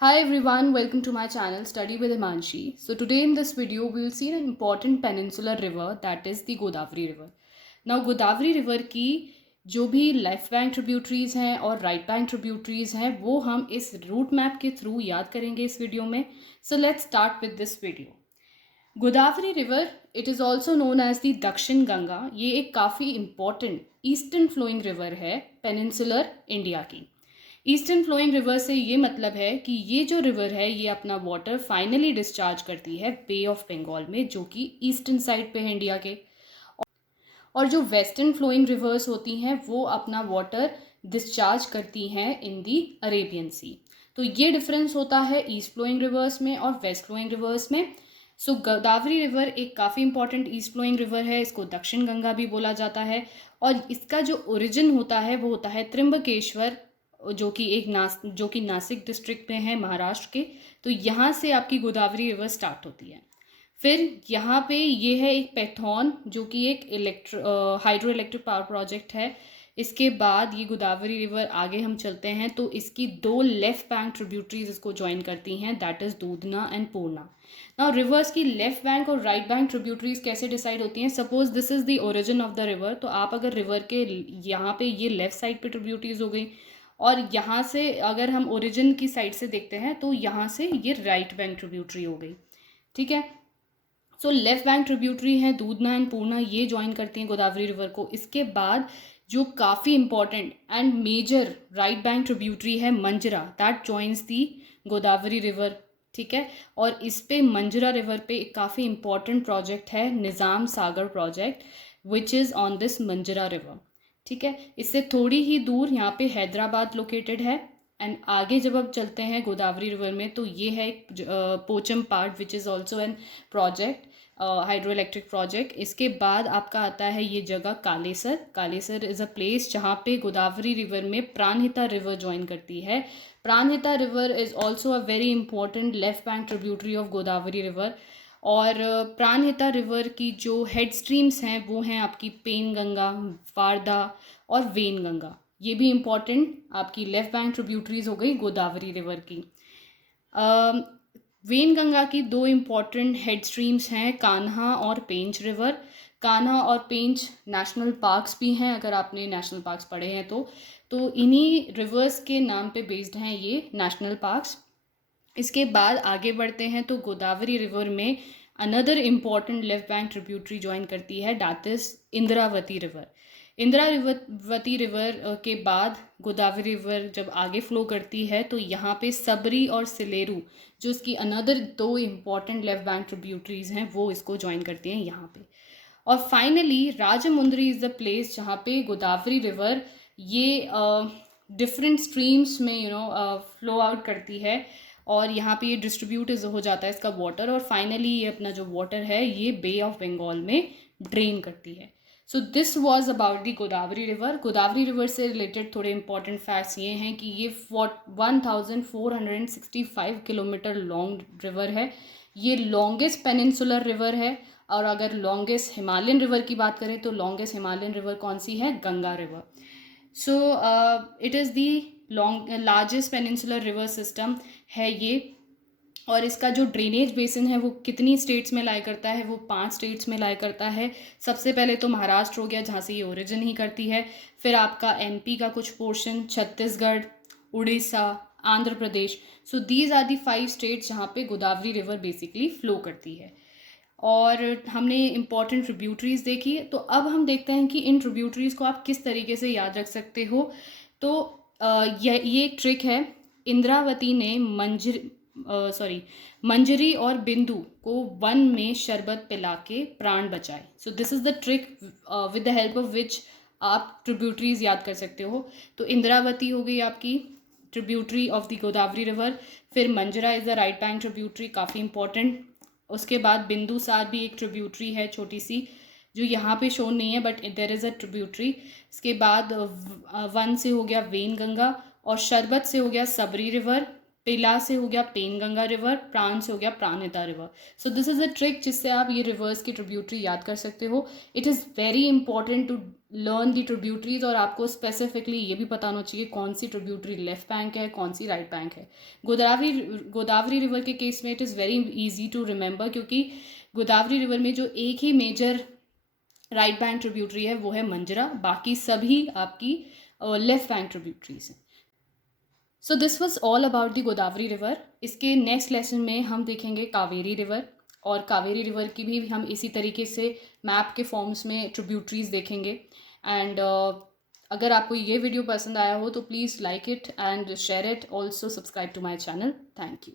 Hi everyone, welcome to my channel Study with Himanshi. So today in this video we will see an important peninsular river, that is the Godavari river. Now Godavari river की जो भी left bank tributaries हैं और right bank tributaries हैं वो हम इस route map के थ्रू याद करेंगे इस वीडियो में. So let's start with this video. Godavari river, it is also known as the Dakshin Ganga. ये एक काफ़ी इम्पॉर्टेंट ईस्टर्न फ्लोइंग रिवर है पेनिनसुलर इंडिया की. ईस्टर्न फ्लोइंग रिवर से ये मतलब है कि ये जो रिवर है ये अपना वाटर फाइनली डिस्चार्ज करती है बे ऑफ बंगाल में, जो कि ईस्टर्न साइड पे है इंडिया के. और जो वेस्टर्न फ्लोइंग रिवर्स होती हैं वो अपना वाटर डिस्चार्ज करती हैं इन दी अरेबियन सी. तो ये डिफरेंस होता है ईस्ट फ्लोइंग रिवर्स में और वेस्ट फ्लोइंग रिवर्स में. सो गोदावरी रिवर एक काफ़ी इंपॉर्टेंट ईस्ट फ्लोइंग रिवर है. इसको दक्षिण गंगा भी बोला जाता है. और इसका जो ओरिजिन होता है वो होता है त्र्यंबकेश्वर, जो कि नासिक डिस्ट्रिक्ट में है महाराष्ट्र के. तो यहाँ से आपकी गोदावरी रिवर स्टार्ट होती है. फिर यहाँ पे ये है एक पैथॉन, जो कि एक हाइड्रो इलेक्ट्रिक पावर प्रोजेक्ट है. इसके बाद ये गोदावरी रिवर आगे हम चलते हैं तो इसकी दो लेफ्ट बैंक ट्रिब्यूटरीज इसको ज्वाइन करती हैं, दैट इज़ दूधना एंड पूर्णा. नाउ रिवर्स की लेफ्ट बैंक और राइट बैंक ट्रिब्यूटरीज कैसे डिसाइड होती हैं? Suppose this is the origin of the river, तो आप अगर रिवर के यहाँ पे ये लेफ्ट साइड पे ट्रिब्यूटरीज हो गई और यहाँ से अगर हम ओरिजिन की साइड से देखते हैं तो यहाँ से ये राइट बैंक ट्रिब्यूटरी हो गई. ठीक है. सो लेफ्ट बैंक ट्रिब्यूटरी है दूधना एंड पूर्णा, ये ज्वाइन करती हैं गोदावरी रिवर को. इसके बाद जो काफ़ी important and major right bank tributary है Manjra, that joins the Godavari river. ठीक है. और इस पे मंजरा रिवर पे एक काफ़ी इंपॉर्टेंट प्रोजेक्ट है Nizam Sagar project, which is on this Manjra river. ठीक है. इससे थोड़ी ही दूर यहाँ पे हैदराबाद लोकेटेड है. एंड आगे जब आप चलते हैं गोदावरी रिवर में तो ये है एक Pochampad which is also an project, hydro electric project. इसके बाद आपका आता है ये जगह Kaleshwar. Kaleshwar is a place जहाँ पे गोदावरी रिवर में प्राणहिता रिवर ज्वाइन करती है. Pranhita river is also a very important left bank tributary of Godavari river. और प्राणहिता रिवर की जो हेड स्ट्रीम्स हैं वो हैं आपकी पेन गंगा, वारदा और वेन गंगा. ये भी इम्पॉर्टेंट आपकी लेफ्ट बैंक ट्रिब्यूटरीज हो गई गोदावरी रिवर की. वेन गंगा की दो इम्पॉर्टेंट हेड स्ट्रीम्स हैं कान्हा और पेंच रिवर. कान्हा और पेंच नेशनल पार्क्स भी हैं, अगर आपने नेशनल पार्क्स पढ़े हैं तो इन्हीं रिवर्स के नाम पे बेस्ड हैं ये नेशनल पार्क्स. इसके बाद आगे बढ़ते हैं तो गोदावरी रिवर में another important left bank tributary join करती है, that is Indravati river. Indravati river के बाद गोदावरी रिवर जब आगे फ्लो करती है तो यहाँ पे सबरी और सिलेरू, जो इसकी अनदर दो इम्पॉर्टेंट लेफ्ट बैंक ट्रिब्यूटरीज हैं, वो इसको ज्वाइन करती हैं यहाँ पे. और finally Rajahmundry is the place जहाँ पे गोदावरी रिवर ये डिफरेंट स्ट्रीम्स में फ्लो आउट करती है और यहाँ पे ये डिस्ट्रीब्यूट हो जाता है इसका वाटर. और फाइनली ये अपना जो वाटर है ये बे ऑफ बंगाल में ड्रेन करती है. So this was about the Godavari river. Godavari river से रिलेटेड थोड़े इंपॉर्टेंट फैक्ट्स ये हैं कि ये 1465 किलोमीटर लॉन्ग रिवर है. ये लॉन्गेस्ट पेनिनसुलर रिवर है. और अगर लॉन्गेस्ट हिमालयन रिवर की बात करें तो लॉन्गेस्ट हिमालयन रिवर कौन सी है? Ganga river. So it is the largest peninsular river system है ये. और इसका जो ड्रेनेज बेसिन है वो कितनी स्टेट्स में लाई करता है? वो 5 स्टेट्स में लाई करता है. सबसे पहले तो महाराष्ट्र हो गया जहाँ से ये ओरिजिन ही करती है. फिर आपका एमपी का कुछ portion, Chhattisgarh, Orissa, Andhra Pradesh. So these are the 5 states जहाँ पे गोदावरी रिवर बेसिकली फ्लो करती है. और हमने इम्पॉर्टेंट ट्रिब्यूटरीज देखी. तो अब हम देखते हैं कि इन ट्रिब्यूटरीज को आप किस तरीके से याद रख सकते हो. तो ये एक ट्रिक है. इंद्रावती ने मंजरी और बिंदु को वन में शरबत पिला के प्राण बचाए. सो this is the trick with the help of which आप ट्रिब्यूटरीज याद कर सकते हो. तो इंद्रावती हो गई आपकी tributary of the Godavari river. फिर Manjra is the right bank tributary, काफ़ी इंपॉर्टेंट. उसके बाद बिंदुसार भी एक ट्रिब्यूटरी है छोटी सी, जो यहाँ पे शो नहीं है but there is a tributary. इसके बाद वन से हो गया वेन गंगा और शरबत से हो गया सबरी रिवर. पिला से हो गया पेनगंगा रिवर, प्राण से हो गया Pranhita river. So this is a trick जिससे आप ये रिवर्स की ट्रिब्यूटरी याद कर सकते हो. It is very important to learn the tributaries, और आपको स्पेसिफिकली ये भी पता होना चाहिए कौन सी ट्रिब्यूटरी लेफ्ट बैंक है, कौन सी राइट बैंक है. गोदावरी रिवर के केस में it is very easy to remember, क्योंकि गोदावरी रिवर में जो एक ही मेजर राइट बैंक ट्रिब्यूटरी है वो है मंजरा, बाकी सभी आपकी लेफ्ट बैंक ट्रिब्यूटरीज हैं. So this was all about the Godavari river. इसके नेक्स्ट लेसन में हम देखेंगे कावेरी रिवर, और कावेरी रिवर की भी हम इसी तरीके से मैप के फॉर्म्स में ट्रिब्यूटरीज देखेंगे. एंड अगर आपको ये वीडियो पसंद आया हो तो please like it and share it. Also subscribe to my channel. Thank you.